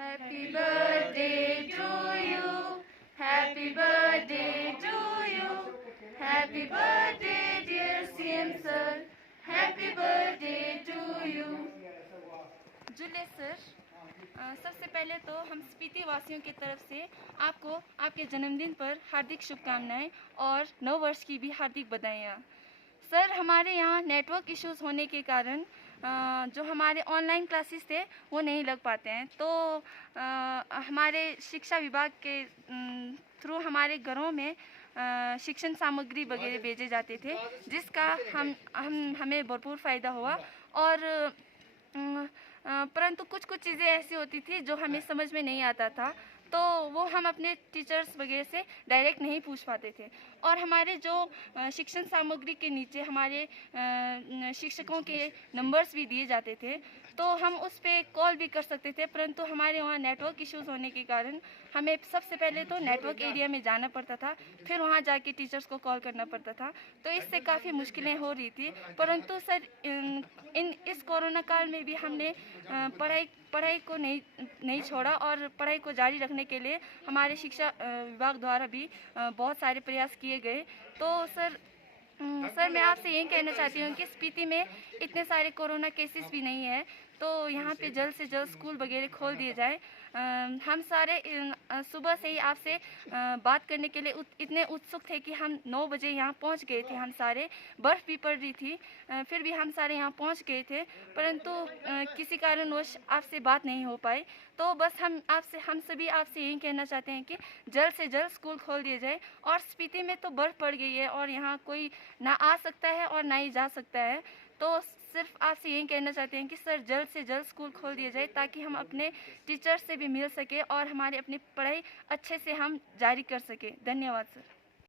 Happy birthday to you. Happy birthday to you. Happy birthday dear CM sir. Happy birthday to you. जुले sir, सबसे पहले तो हम स्पीति वासियों की तरफ से आपको आपके जन्मदिन पर हार्दिक शुभकामनाएं और नव वर्ष की भी हार्दिक बधाइयाँ। सर, हमारे यहाँ नेटवर्क इश्यूज़ होने के कारण जो हमारे ऑनलाइन क्लासेस थे वो नहीं लग पाते हैं, तो हमारे शिक्षा विभाग के थ्रू हमारे घरों में शिक्षण सामग्री वगैरह भेजे जाते थे, जिसका हमें भरपूर फ़ायदा हुआ। और परंतु कुछ चीज़ें ऐसी होती थी जो हमें समझ में नहीं आता था, तो वो हम अपने टीचर्स वगैरह से डायरेक्ट नहीं पूछ पाते थे। और हमारे जो शिक्षण सामग्री के नीचे हमारे शिक्षकों के नंबर्स भी दिए जाते थे, तो हम उस पर कॉल भी कर सकते थे, परंतु हमारे वहाँ नेटवर्क इश्यूज़ होने के कारण हमें सबसे पहले तो नेटवर्क एरिया में जाना पड़ता था, फिर वहाँ जाके टीचर्स को कॉल करना पड़ता था, तो इससे काफ़ी मुश्किलें हो रही थी। परंतु सर, इस कोरोना काल में भी हमने पढ़ाई को नहीं छोड़ा और पढ़ाई को जारी रखने के लिए हमारे शिक्षा विभाग द्वारा भी बहुत सारे प्रयास किए गए। तो सर, मैं आपसे यही कहना चाहती हूँ कि स्पीति में इतने सारे कोरोना केसेस भी नहीं है, तो यहाँ पे जल्द से जल्द स्कूल वगैरह खोल दिए जाए। हम सारे सुबह से ही आपसे बात करने के लिए इतने उत्सुक थे कि हम 9 बजे यहाँ पहुँच गए थे। हम सारे, बर्फ़ भी पड़ रही थी, फिर भी हम सारे यहाँ पहुँच गए थे, परंतु किसी कारणवश आपसे बात नहीं हो पाई। तो बस हम सभी आपसे यही कहना चाहते हैं कि जल्द से जल्द स्कूल खोल दिए जाए। और स्पीति में तो बर्फ़ पड़ गई है और यहाँ कोई ना आ सकता है और ना ही जा सकता है, तो सिर्फ आपसे यही कहना चाहते हैं कि सर जल्द से जल्द स्कूल खोल दिया जाए, ताकि हम अपने टीचर से भी मिल सके और हमारी अपनी पढ़ाई अच्छे से हम जारी कर सकें। धन्यवाद सर।